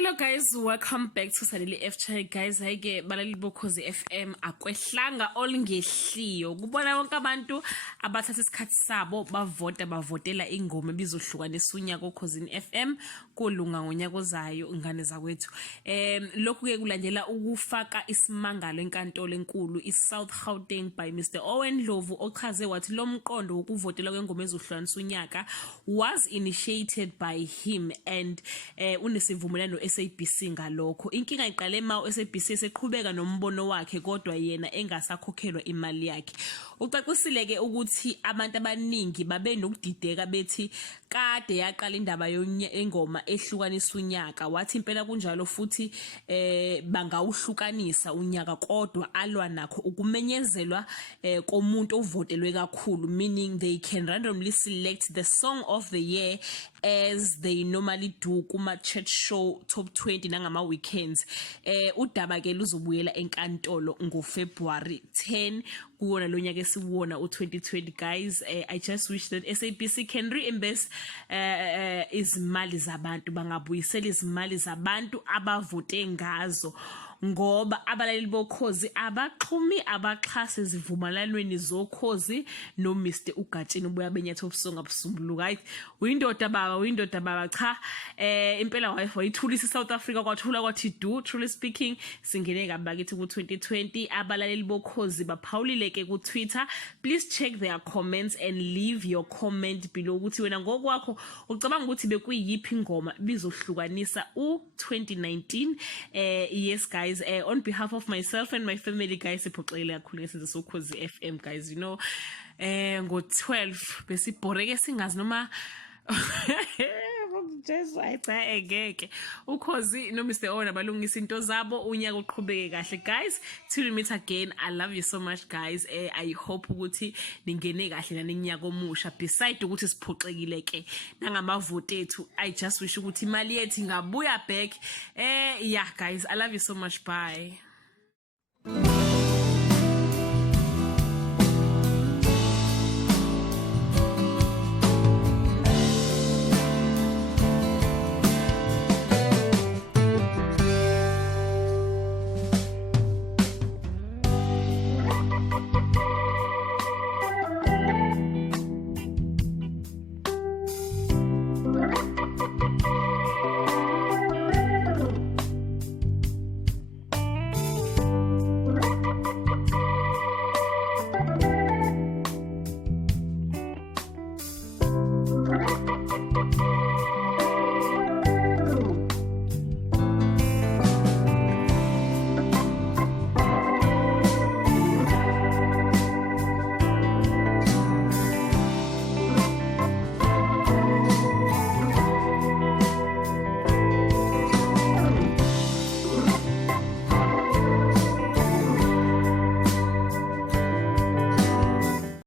Hello guys, welcome back to Salili FChat guys. Hayike balaleli boKhozi FM akwehlanga olingehliyo. Kubona bonke abantu abathatha isikhathi sabo bavotela ingoma ebizohlukanisa unyaka boKhozi FM kolunga ngonyaka ozayo ingane zakwethu. Lokhu ke kulandela ukufaka isimangalo enkantolo enkulu iSouth Gauteng by Mr Owen Ndlovu ochaze wathi lo mqondo ukuvotela kwengoma ezohlukanisa unyaka was initiated by him and unesivumelano SABC ngalokho. Inkinga iqale SABC eseqhubeka nombono wakhe kodwa yena engasakhokhelwa imali yakhe. Ucacisile ke ukuthi abantu abaningi babe nokudideka bethi kade yaqala indaba engoma ehlukanisa unyaka. Wathi impela kunjalo futhi bangawuhlukanisa unyaka kodwa alwa nakho ukumenyezelwa komuntu ovotelwe kakhulu, meaning they can randomly select the song of the year as they normally do kuma church show top 20 nangama weekends. Udaba ke luzobuyela enkantolo ngoFebruary 10 kuwona lo nyaka esiwona u2020 guys. I just wish that SABC can reimburse izimali zabantu, bangabuyisela izimali zabantu abavote ngazo, ngoba abalaleli boKhozi abaxhase izivumalanweni zoKhozi no Mr Ugatshini ubuya benyatha obusungu abusumbuluka. Hayi uyindoda baba cha impela wayithulisa iSouth Africa kwathula kwathi do truly speaking. Singene kabakithi ku2020 abalaleli boKhozi baphawulile ke ku Twitter. Please check their comments and leave your comment below ukuthi wena ngokwakho ucabanga ukuthi bekuyiphi ingoma bizohlukanisa u2019. Yes guys, on behalf of myself and my family guys, siphoxekile kakhulu ngesenzo soKhozi FM guys. You know ngo12 besibhoreke singazi noma Jesu ayitha engeke uKhozi no Mr Owen abalungisa into zabo unyaka uqhubeke kahle guys. Till we meet again, I love you so much guys. I hope ukuthi ningene kahle naninyaka omusha beside ukuthi siphoxekile ke nangamavote ethu. I just wish ukuthi imali yethu ingabuya back. Yeah guys, I love you so much. Bye.